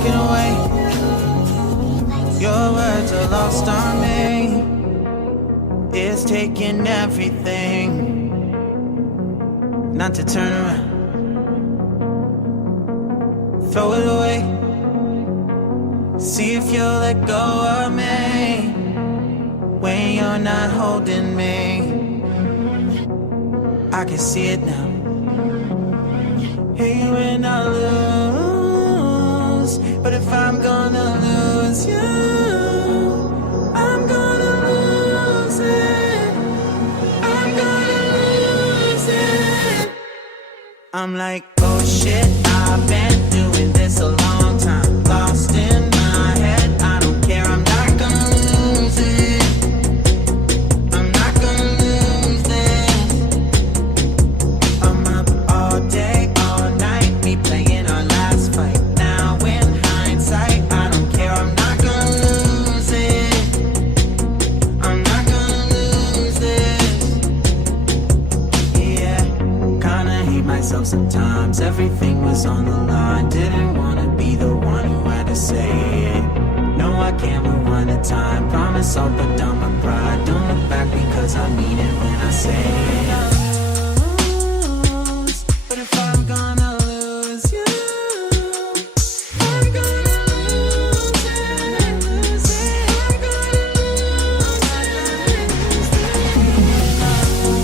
walking away. Your words are lost on me. It's taking everything not to turn around. Throw it away. See if you'll let go of me when you're not holding me. I can see it now. Hey, when I lose, but if I'm gonna lose you, I'm gonna lose it. I'm gonna lose it. I'm like, oh shit, I've been doing this a long time. Lost in my head, I don't care, I'm not gonna lose it. I'm not gonna lose this. I'm up all day, all night, me playing our last fight. Now in hindsight, I don't care, I'm not gonna lose it. I'm not gonna lose this. Yeah, kinda hate myself sometimes. Everything was on the line. Didn't wanna be the one who had to say it. No, I can't rewind the time. Promise I'll put down my pride. Don't look back because I mean it when I say it.